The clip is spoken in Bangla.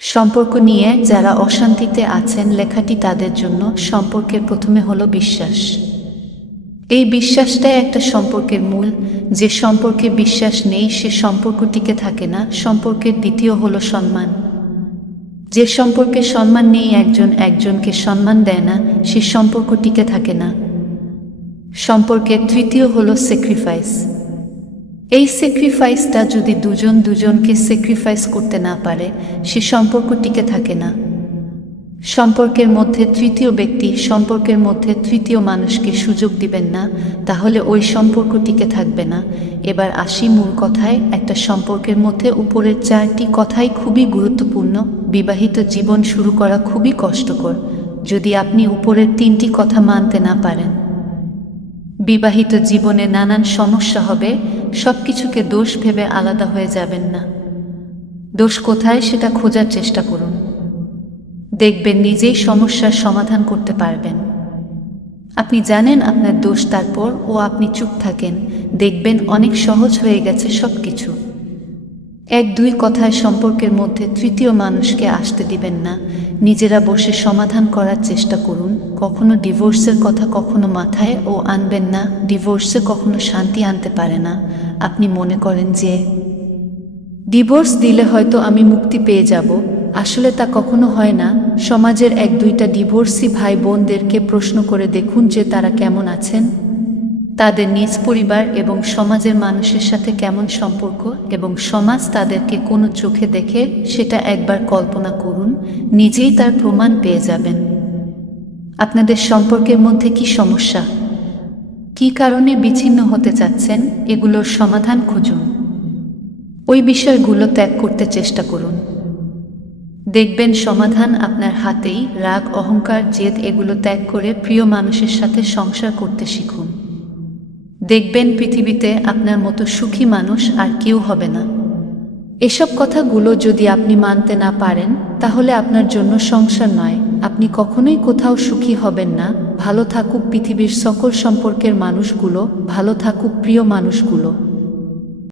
সম্পর্ক নিয়ে যারা অশান্তিতে আছেন, লেখাটি তাদের জন্য। সম্পর্কের প্রথমে হলো বিশ্বাস। এই বিশ্বাসটাই একটা সম্পর্কের মূল। যে সম্পর্কে বিশ্বাস নেই সে সম্পর্ক টিকে থাকে না। সম্পর্কের দ্বিতীয় হলো সম্মান। যে সম্পর্কে সম্মান নেই, একজন একজনকে সম্মান দেয় না, সে সম্পর্ক টিকে থাকে না। সম্পর্কের তৃতীয় হলো স্যাক্রিফাইস। এই স্যাক্রিফাইসটা যদি দুজন দুজনকে স্যাক্রিফাইস করতে না পারে, সে সম্পর্ক টিকে থাকে না। সম্পর্কের মধ্যে তৃতীয় ব্যক্তি, সম্পর্কের মধ্যে তৃতীয় মানুষকে সুযোগ দিবেন না, তাহলে ওই সম্পর্ক টিকে থাকবে না। এবার আসি মূল কথায়। একটা সম্পর্কের মধ্যে উপরের চারটি কথাই খুবই গুরুত্বপূর্ণ। বিবাহিত জীবন শুরু করা খুবই কষ্টকর যদি আপনি উপরের তিনটি কথা মানতে না পারেন। বিবাহিত জীবনে নানান সমস্যা হবে। সবকিছুকে দোষ ভেবে আলাদা হয়ে যাবেন না। দোষ কোথায় সেটা খোঁজার চেষ্টা করুন। দেখবেন নিজেই সমস্যার সমাধান করতে পারবেন। আপনি জানেন আপনার দোষ, তারপর আপনি চুপ থাকেন, দেখবেন অনেক সহজ হয়ে গেছে সবকিছু। এক দুই কথায় সম্পর্কের মধ্যে তৃতীয় মানুষকে আসতে দিবেন না। নিজেরা বসে সমাধান করার চেষ্টা করুন। কখনো ডিভোর্সের কথা কখনো মাথায় আনবেন না। ডিভোর্সে কখনো শান্তি আনতে পারে না। আপনি মনে করেন যে ডিভোর্স দিলে হয়তো আমি মুক্তি পেয়ে যাব, আসলে তা কখনো হয় না। সমাজের এক দুইটা ডিভোর্সি ভাই বোনদেরকে প্রশ্ন করে দেখুন যে তারা কেমন আছেন, তাদের নিজ পরিবার এবং সমাজের মানুষের সাথে কেমন সম্পর্ক, এবং সমাজ তাদেরকে কোনো চোখে দেখে সেটা একবার কল্পনা করুন, নিজেই তার প্রমাণ পেয়ে যাবেন। আপনাদের সম্পর্কের মধ্যে কি সমস্যা, কি কারণে বিচ্ছিন্ন হতে চাচ্ছেন, এগুলোর সমাধান খুঁজুন। ওই বিষয়গুলো ত্যাগ করতে চেষ্টা করুন। দেখবেন সমাধান আপনার হাতেই। রাগ, অহংকার, জেদ এগুলো ত্যাগ করে প্রিয় মানুষের সাথে সংসার করতে শিখুন। দেখবেন পৃথিবীতে আপনার মতো সুখী মানুষ আর কেউ হবে না। এসব কথাগুলো যদি আপনি মানতে না পারেন, তাহলে আপনার জন্য সংসার নয়। আপনি কখনোই কোথাও সুখী হবেন না। ভালো থাকুক পৃথিবীর সকল সম্পর্কের মানুষগুলো, ভালো থাকুক প্রিয় মানুষগুলো।